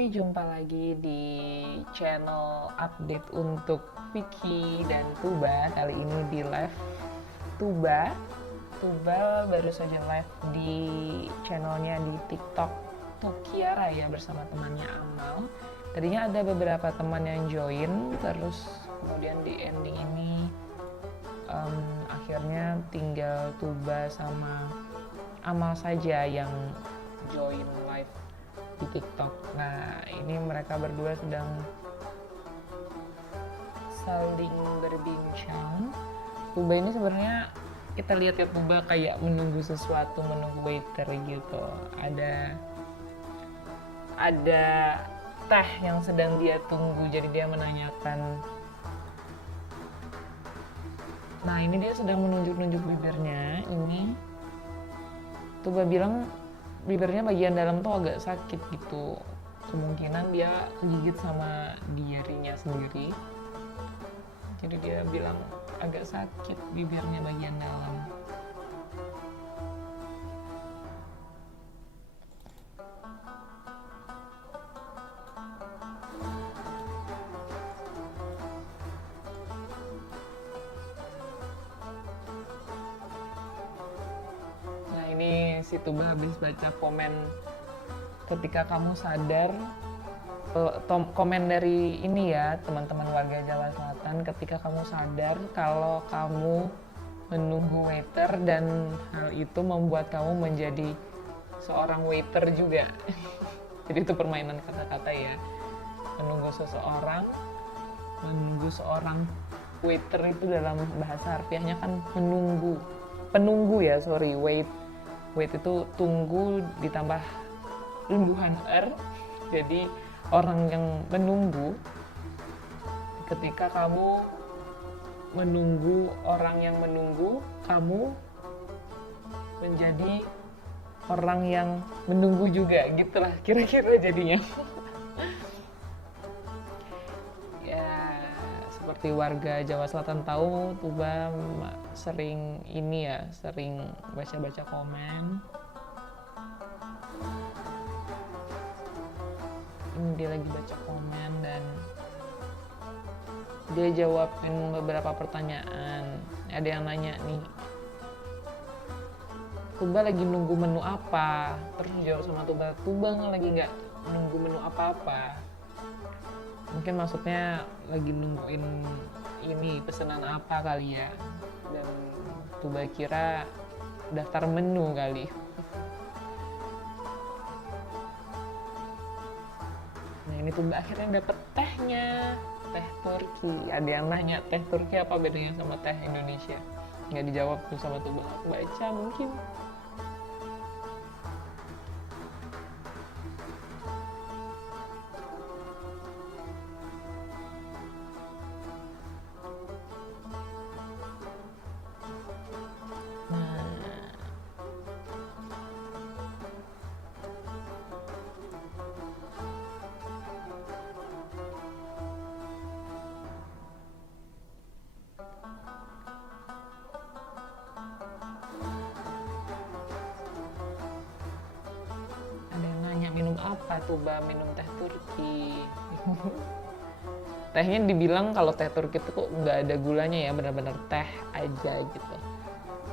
Hai, jumpa lagi di channel update untuk Vicky dan Tuba. Kali ini di live Tuba. Tuba baru saja live di channelnya di TikTok Tokia Raya bersama temannya Amal. Tadinya ada beberapa teman yang join, terus kemudian di ending ini akhirnya tinggal Tuba sama Amal saja yang join live di TikTok. Nah, ini mereka berdua sedang saling berbincang. Tuba ini sebenarnya kita lihat ya, Tuba kayak menunggu sesuatu, menunggu waiter gitu. Ada teh yang sedang dia tunggu, jadi dia menanyakan. Nah, ini dia sedang menunjuk-nunjuk bibirnya. Ini Tuba bilang bibirnya bagian dalam tuh agak sakit gitu, kemungkinan dia gigit sama dirinya sendiri, jadi dia bilang agak sakit bibirnya bagian dalam. Nah, ini si Tuba habis baca komen ketika kamu sadar, komen dari ini ya teman-teman warga Jawa Selatan, ketika kamu sadar kalau kamu menunggu waiter dan hal itu membuat kamu menjadi seorang waiter juga. Jadi itu permainan kata-kata ya, menunggu seorang waiter itu dalam bahasa harfiahnya kan penunggu ya, wait itu tunggu ditambah lungguhan jadi orang yang menunggu. Ketika kamu menunggu orang yang menunggu, kamu menjadi orang yang menunggu juga, gitulah kira-kira jadinya. Ya, seperti warga Jawa Selatan tahu, Tuba sering baca-baca komen. Ini dia lagi baca komen dan dia jawabin beberapa pertanyaan. Ada yang nanya nih, Tuba lagi nunggu menu apa? Terus jawab sama Tuba nggak nunggu menu apa-apa. Mungkin maksudnya lagi nungguin ini pesanan apa kali ya. Dan Tuba kira daftar menu kali. Nah, ini Tuba akhirnya dapet tehnya, teh Turki. Ada yang nanya teh Turki apa bedanya sama teh Indonesia? Nggak dijawab tuh sama Tuba. Aku baca mungkin. Minum apa Tuba? Minum teh Turki. Tehnya dibilang kalau teh Turki itu kok nggak ada gulanya ya, benar-benar teh aja gitu.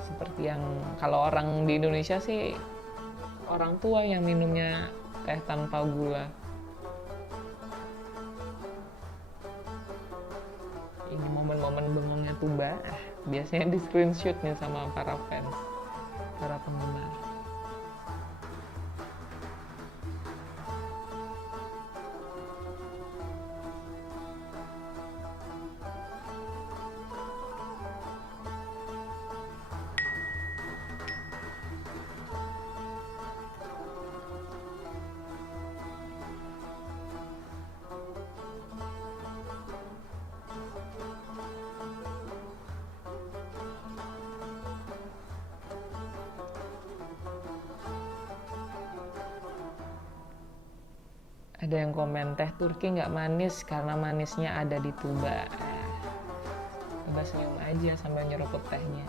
Seperti yang kalau orang di Indonesia sih, orang tua yang minumnya teh tanpa gula. Ini momen-momen bengongnya Tuba, biasanya di screenshot nih sama para fans, para penggemar. Ada yang komen, teh Turki nggak manis karena manisnya ada di Tuba. Tuba senyum aja sambil nyeruput tehnya.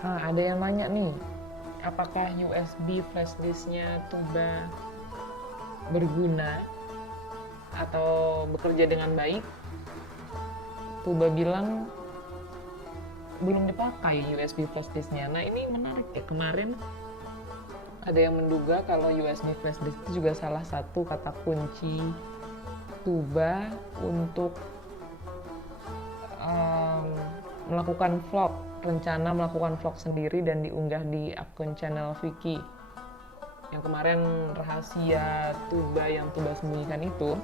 Ada yang nanya nih, apakah USB flash disknya Tuba berguna atau bekerja dengan baik? Tuba bilang belum dipakai USB flash disknya. Nah ini menarik ya, kemarin ada yang menduga kalau USB flash disk itu juga salah satu kata kunci Tuba untuk melakukan vlog, rencana melakukan vlog sendiri dan diunggah di akun channel Vicky. Yang kemarin rahasia Tuba yang Tuba sembunyikan itu,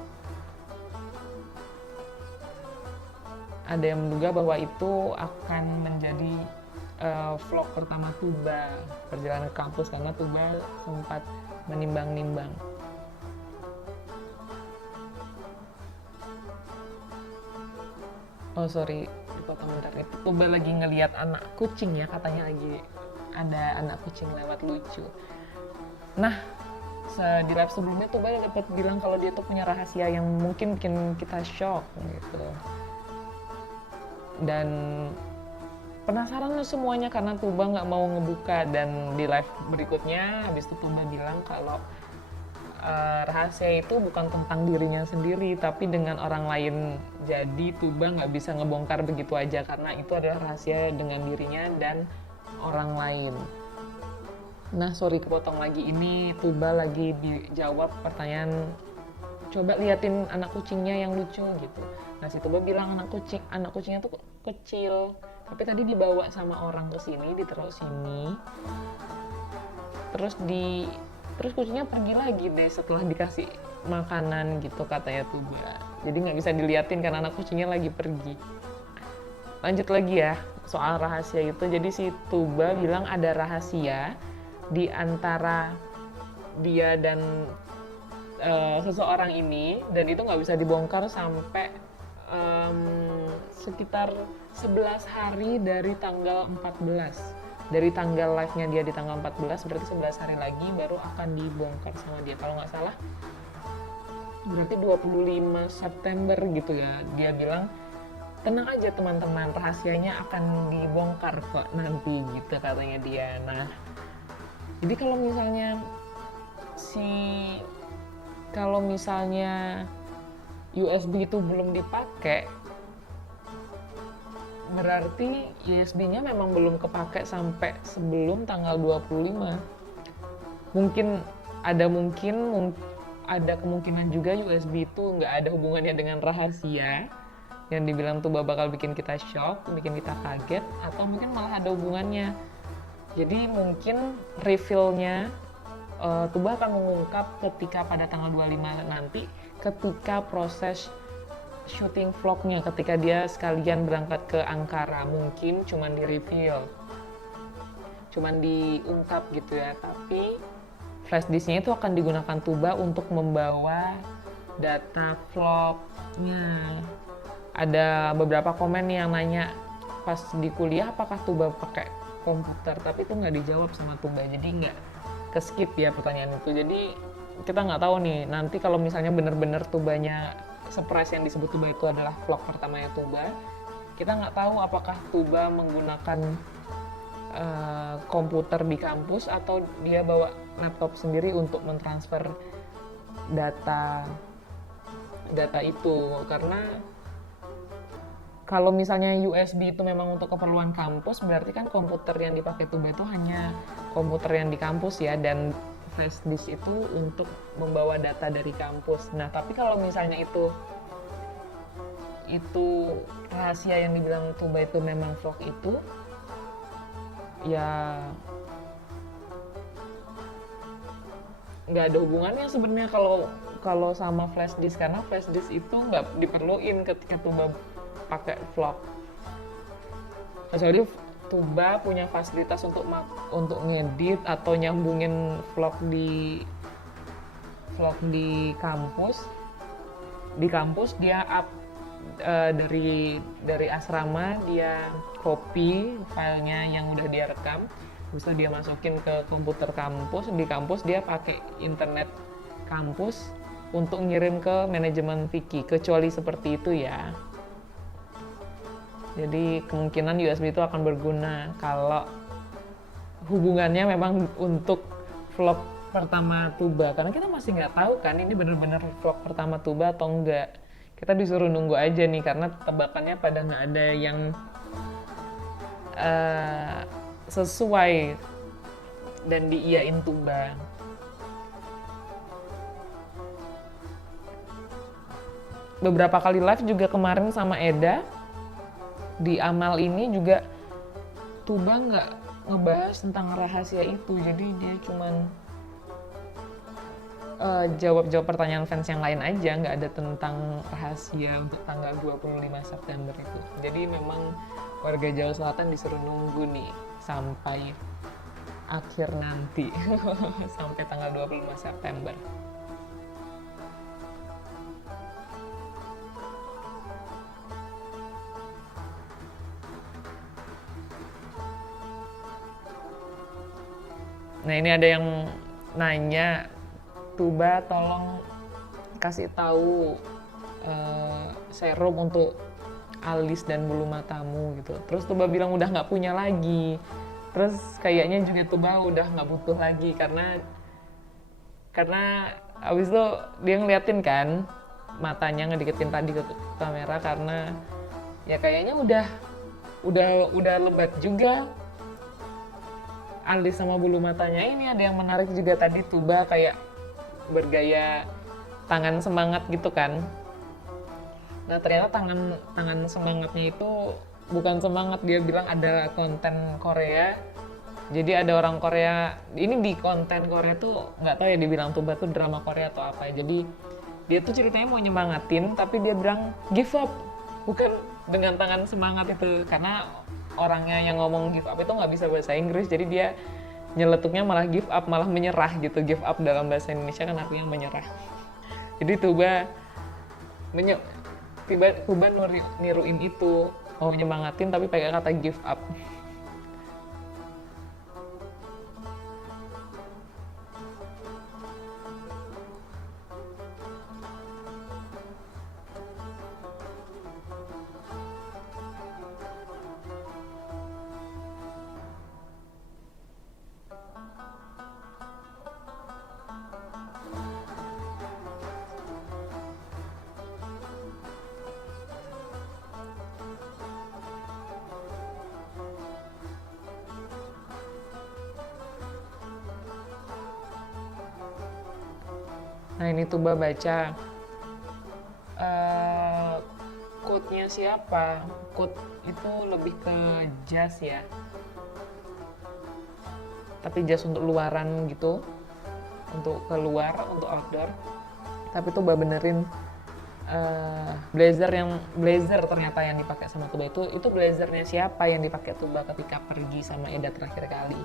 ada yang menduga bahwa itu akan menjadi vlog pertama Tuba perjalanan ke kampus, karena Tuba sempat menimbang-nimbang. Oh sorry, dipotong bentar. Itu Tuba lagi ngelihat anak kucing ya, katanya lagi ada anak kucing lewat lucu. Nah, di live sebelumnya Tuba dapat bilang kalau dia tuh punya rahasia yang mungkin bikin kita shock gitu. Dan penasaran semuanya karena Tuba nggak mau ngebuka, dan di live berikutnya habis itu Tuba bilang kalau rahasia itu bukan tentang dirinya sendiri tapi dengan orang lain. Jadi Tuba nggak bisa ngebongkar begitu aja karena itu adalah rahasia dengan dirinya dan orang lain. Nah sorry kepotong lagi, ini Tuba lagi dijawab pertanyaan, coba liatin anak kucingnya yang lucu gitu. Nah si Tuba bilang anak kucingnya tuh kecil, tapi tadi dibawa sama orang ke sini, ditaruh sini, terus kucingnya pergi lagi deh setelah dikasih makanan gitu katanya Tuba. Jadi nggak bisa diliatin karena anak kucingnya lagi pergi. Lanjut lagi ya soal rahasia itu. Jadi si Tuba bilang ada rahasia di antara dia dan seseorang ini, dan itu nggak bisa dibongkar sampai sekitar 11 hari dari tanggal 14. Dari tanggal live-nya dia di tanggal 14, berarti 11 hari lagi baru akan dibongkar sama dia. Kalau nggak salah, berarti 25 September gitu ya. Dia bilang, tenang aja teman-teman, rahasianya akan dibongkar kok nanti gitu katanya dia. Nah, jadi kalau misalnya USB itu belum dipakai, berarti USB-nya memang belum kepake sampai sebelum tanggal 25. Mungkin ada kemungkinan juga USB itu nggak ada hubungannya dengan rahasia yang dibilang tuh bakal bikin kita shock, bikin kita kaget, atau mungkin malah ada hubungannya. Jadi mungkin reveal-nya Tuba akan mengungkap ketika pada tanggal 25 nanti, ketika proses syuting vlognya, ketika dia sekalian berangkat ke Ankara. Mungkin cuman di reveal, cuman diungkap gitu ya, tapi flash disknya itu akan digunakan Tuba untuk membawa data vlognya. Ada beberapa komen yang nanya pas di kuliah apakah Tuba pakai komputer, tapi itu nggak dijawab sama Tuba, jadi nggak ke skip ya pertanyaan itu. Jadi kita nggak tahu nih nanti kalau misalnya bener-bener Tubanya surprise yang disebut Tuba itu adalah vlog pertamanya Tuba, kita nggak tahu apakah Tuba menggunakan komputer di kampus atau dia bawa laptop sendiri untuk mentransfer data itu. Karena kalau misalnya USB itu memang untuk keperluan kampus, berarti kan komputer yang dipakai Tuba itu hanya komputer yang di kampus ya, dan flash disk itu untuk membawa data dari kampus. Nah, tapi kalau misalnya itu rahasia yang dibilang Tuba itu memang vlog itu, ya nggak ada hubungannya sebenarnya kalau sama flash disk, karena flash disk itu nggak diperluin ketika Tuba pakai vlog. Kecuali Tuba punya fasilitas untuk ngedit atau nyambungin vlog di kampus. Di kampus dia up dari asrama, dia copy filenya yang udah dia rekam, bisa dia masukin ke komputer kampus. Di kampus dia pakai internet kampus untuk ngirim ke manajemen Vicky, kecuali seperti itu ya. Jadi kemungkinan USB itu akan berguna kalau hubungannya memang untuk vlog pertama Tuba, karena kita masih nggak tahu kan ini bener-bener vlog pertama Tuba atau enggak. Kita disuruh nunggu aja nih karena tebakannya pada nggak ada yang sesuai dan diiyain Tuba. Beberapa kali live juga kemarin sama Eda di Amal ini juga Tuba nggak ngebahas tentang rahasia itu, jadi dia cuman jawab pertanyaan fans yang lain aja, nggak ada tentang rahasia untuk tanggal 25 September itu. Jadi memang warga Jawa Selatan disuruh nunggu nih sampai akhir nanti sampai tanggal 25 September. Nah ini ada yang nanya, Tuba tolong kasih tahu serum untuk alis dan bulu matamu gitu. Terus Tuba bilang udah nggak punya lagi. Terus kayaknya juga Tuba udah nggak butuh lagi karena abis itu dia ngeliatin kan matanya ngedeketin tadi ke kamera karena ya kayaknya udah lebat juga alis sama bulu matanya. Ini ada yang menarik juga tadi, Tuba kayak bergaya tangan semangat gitu kan. Nah ternyata tangan semangatnya itu bukan semangat, dia bilang ada konten Korea. Jadi ada orang Korea, ini di konten Korea tuh nggak tahu ya dibilang Tuba tuh drama Korea atau apa. Jadi dia tuh ceritanya mau nyemangatin tapi dia bilang give up, bukan dengan tangan semangat itu, karena orangnya yang ngomong give up itu nggak bisa bahasa Inggris, jadi dia nyeletuknya malah give up, malah menyerah gitu. Give up dalam bahasa Indonesia kan artinya menyerah. Jadi Tuba niruin itu, mau nyemangatin tapi pakai kata give up. Nah ini Tuba baca quote-nya siapa? Quote itu lebih ke jas ya, tapi jas untuk luaran gitu, untuk keluar, untuk outdoor. Tapi Tuba benerin blazer ternyata yang dipakai sama Tuba itu blazernya siapa yang dipakai Tuba ketika pergi sama Eda terakhir kali.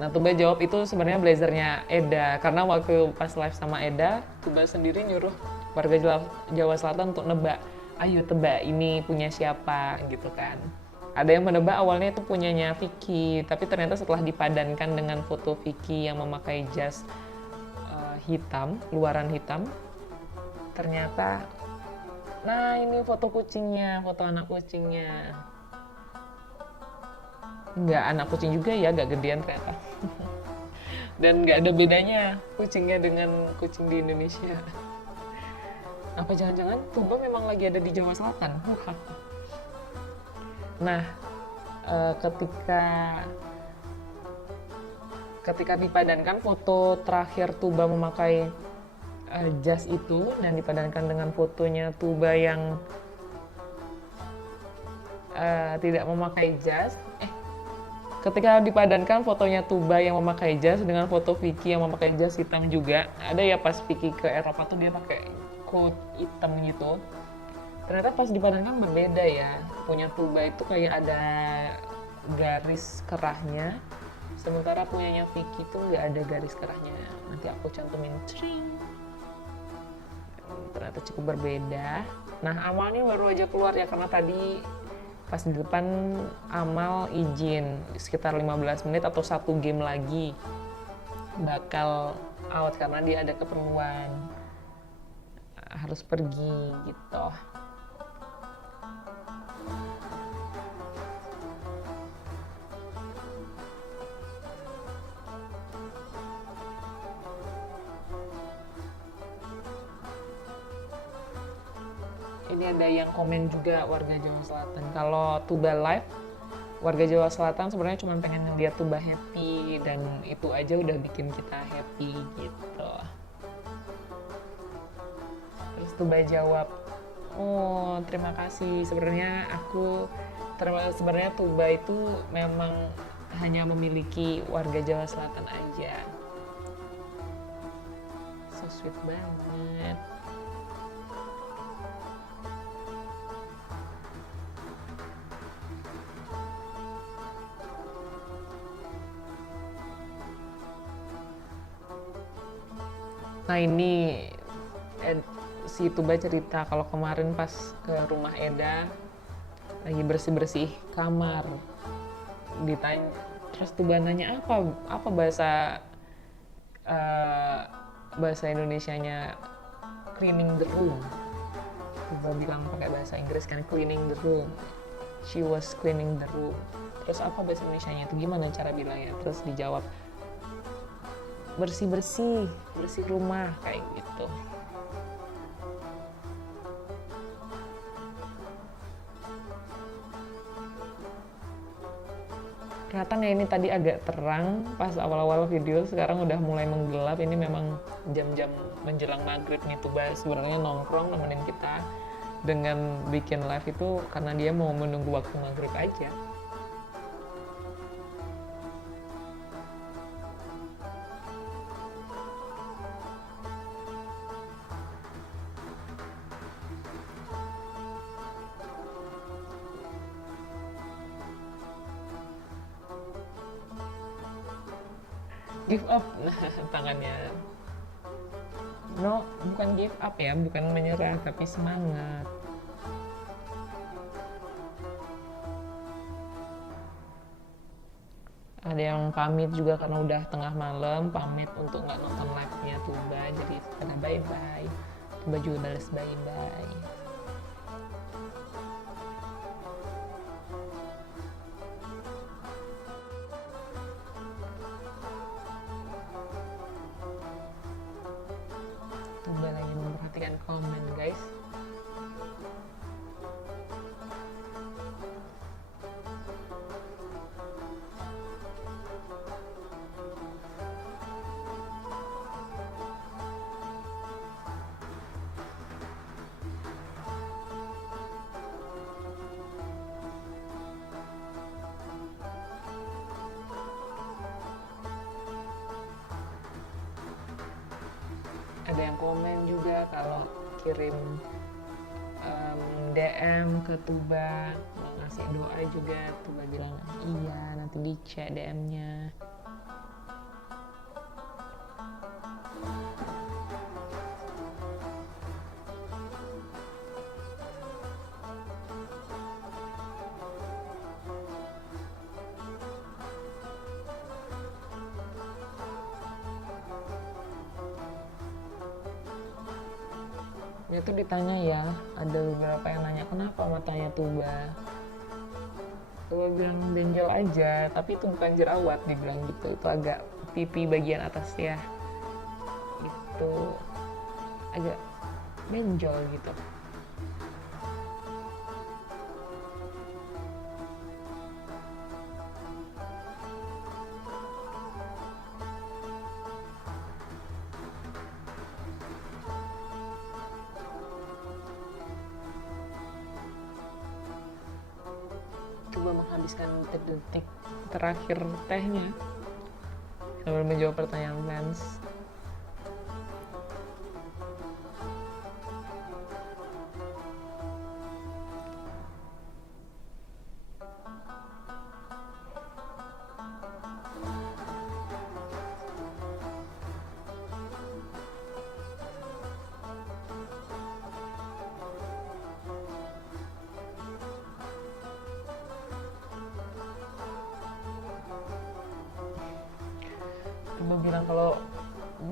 Nah Tuba jawab itu sebenarnya blazernya Eda, karena waktu pas live sama Eda, Tuba sendiri nyuruh warga Jawa Selatan untuk nebak, ayo tebak ini punya siapa gitu kan. Ada yang menebak awalnya itu punyanya Vicky, tapi ternyata setelah dipadankan dengan foto Vicky yang memakai jas hitam, luaran hitam, ternyata nah ini foto kucingnya, foto anak kucingnya. Nggak anak kucing juga ya, agak gedean ternyata. Dan nggak ada bedanya kucingnya dengan kucing di Indonesia. Apa jangan-jangan Tuba memang lagi ada di Jawa Selatan? Nah, ketika dipadankan foto terakhir Tuba memakai jas itu dan dipadankan dengan fotonya Tuba yang tidak memakai jas, ketika dipadankan fotonya Tuba yang memakai jas dengan foto Vicky yang memakai jas hitam juga, ada ya pas Vicky ke Eropa tuh dia pakai coat hitam gitu. Ternyata pas dipadankan berbeda ya. Punya Tuba itu kayak ada garis kerahnya, sementara punyanya Vicky tuh nggak ada garis kerahnya. Nanti aku cantumin tring. Ternyata cukup berbeda. Nah Amalnya baru aja keluar ya, karena tadi pas di depan Amal izin sekitar 15 menit atau 1 game lagi bakal out karena dia ada keperluan harus pergi gitu. Ini ada yang komen juga warga Jawa Selatan. Kalau Tuba live, warga Jawa Selatan sebenarnya cuma pengen ngeliat Tuba happy dan itu aja udah bikin kita happy gitu. Terus Tuba jawab, oh terima kasih. Sebenarnya Tuba itu memang hanya memiliki warga Jawa Selatan aja. So sweet banget. Nah ini si Tuba cerita kalau kemarin pas ke rumah Eda lagi bersih-bersih kamar, ditanya, terus Tuba nanya apa bahasa Indonesianya cleaning the room. Tuba bilang pakai bahasa Inggris kan, cleaning the room. She was cleaning the room. Terus apa bahasa Indonesianya itu, gimana cara bilangnya? Terus dijawab bersih rumah kayak gitu. Kelihatan ya ini tadi agak terang pas awal-awal video, sekarang udah mulai menggelap. Ini memang jam-jam menjelang maghrib nih. Tuba sebenarnya nongkrong nemenin kita dengan bikin live itu karena dia mau menunggu waktu maghrib aja. Give up, nah tangannya. No, bukan give up ya, bukan menyerah, tapi semangat. Ada yang pamit juga karena udah tengah malam, pamit untuk nggak nonton live-nya Tuba, jadi pada bye-bye. Tuba juga balas bye-bye. Tuba lagi memperhatikan komen guys. Ada yang komen juga kalau kirim DM ke Tuba mau ngasih doa juga. Tuba bilang iya, nanti dicek DM-nya. Dia tuh ditanya ya, ada beberapa yang nanya kenapa matanya Tuba. Tuba bilang benjol aja, tapi itu bukan jerawat, dibilang gitu. Itu agak pipi bagian atas ya, itu agak benjol gitu. Coba menghabiskan detik terakhir tehnya sambil menjawab pertanyaan fans. Gue bilang kalau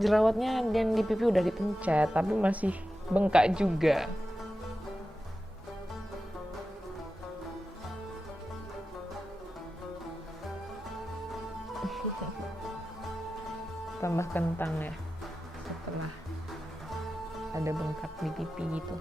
jerawatnya dan di pipi udah dipencet tapi masih bengkak juga. Tambah kentang ya setelah ada bengkak di pipi gitu.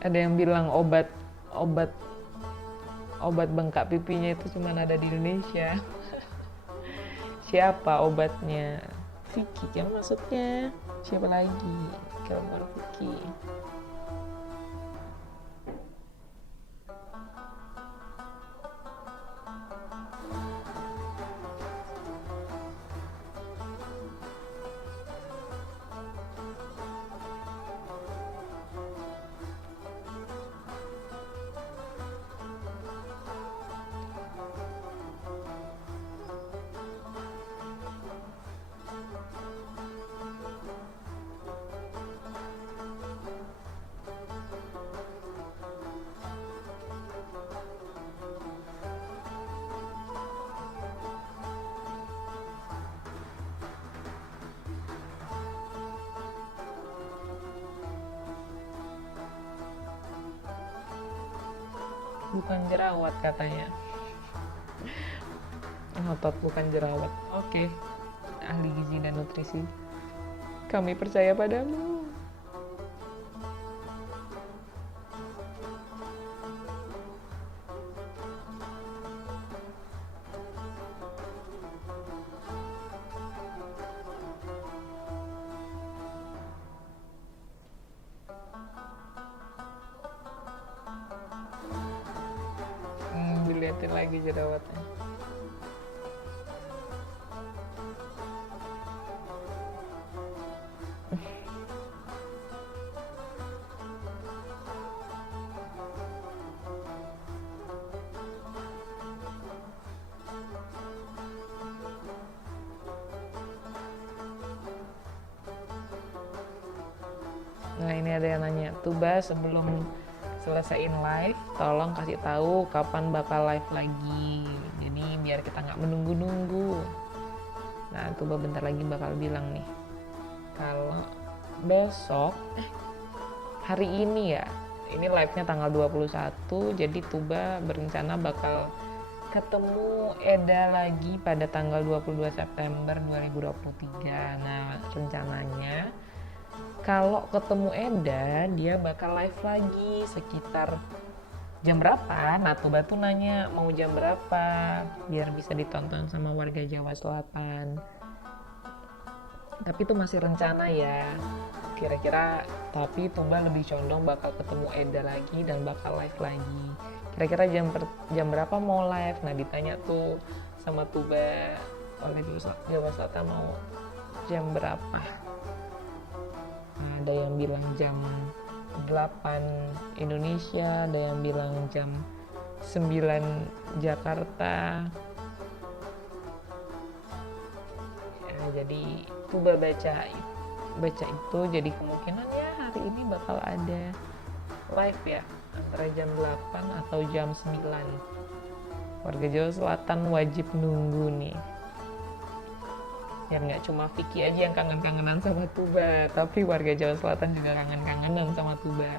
Ada yang bilang obat obat obat bengkak pipinya itu cuma ada di Indonesia. Siapa obatnya? Vicky kan maksudnya. Siapa lagi kalau bukan Vicky? Bukan jerawat katanya. Ngotot bukan jerawat. Oke. Ahli gizi dan nutrisi. Kami percaya padamu. Dilihatin lagi jerawatnya. Nah, ini ada yang nanya, Tuba sebelum selesaiin live, tolong kasih tahu kapan bakal live lagi. Jadi biar kita nggak menunggu-nunggu. Nah, Tuba bentar lagi bakal bilang nih. Kalau besok, hari ini ya, ini live-nya tanggal 21, jadi Tuba berencana bakal ketemu Eda lagi pada tanggal 22 September 2023. Nah, rencananya kalau ketemu Eda, dia bakal live lagi sekitar jam berapa? Nah, Tuba tuh nanya mau jam berapa biar bisa ditonton sama warga Jawa Selatan. Tapi itu masih rencana ya. Kira-kira, tapi Tuba lebih condong bakal ketemu Eda lagi dan bakal live lagi. Kira-kira jam berapa mau live? Nah, ditanya tuh sama Tuba, warga Jawa Selatan mau jam berapa? Ada yang bilang jam 8 Indonesia, ada yang bilang jam 9 Jakarta. Ya, jadi Tuba baca itu, jadi kemungkinan ya hari ini bakal ada live ya antara jam 8 atau jam 9. Warga Jawa Selatan wajib nunggu nih. Yang nggak cuma Vicky aja yang kangen-kangenan sama Tuba, tapi warga Jawa Selatan juga kangen-kangenan sama Tuba.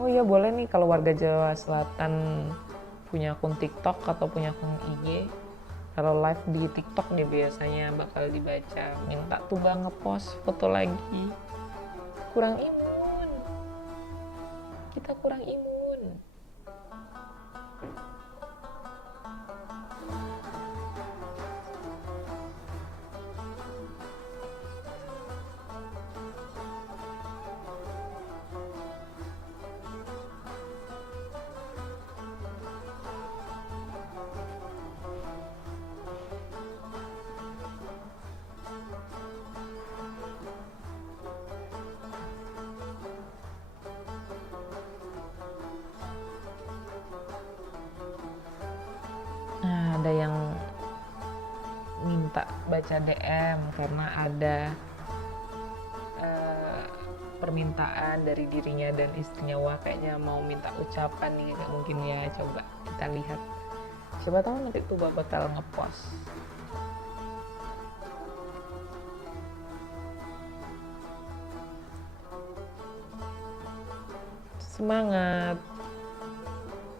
Oh iya, boleh nih kalau warga Jawa Selatan punya akun TikTok atau punya akun IG, kalau live di TikTok nih biasanya bakal dibaca, minta Tuba ngepost foto lagi. Kurang imun, kita kurang imun. Nah, ada yang minta baca DM karena ada permintaan dari dirinya dan istrinya. Wah, kayaknya mau minta ucapan nih, nggak mungkin ya, coba kita lihat, siapa tahu nanti tuh bakal ngepost. Semangat,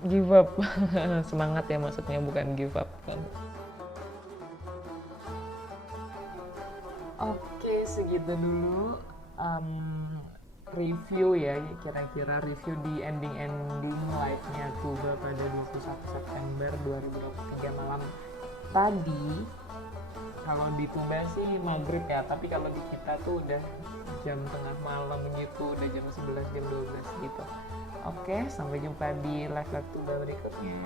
give up. Semangat ya maksudnya, bukan give up kan. Oke, segitu dulu review ya, kira-kira review di ending-ending live-nya Tuba pada 21 September 2023 malam tadi. Kalau di Tuba sih maghrib ya, tapi kalau di kita tuh udah jam tengah malam gitu, udah jam 11, jam 12 gitu. Oke, sampai jumpa di live Tuba berikutnya.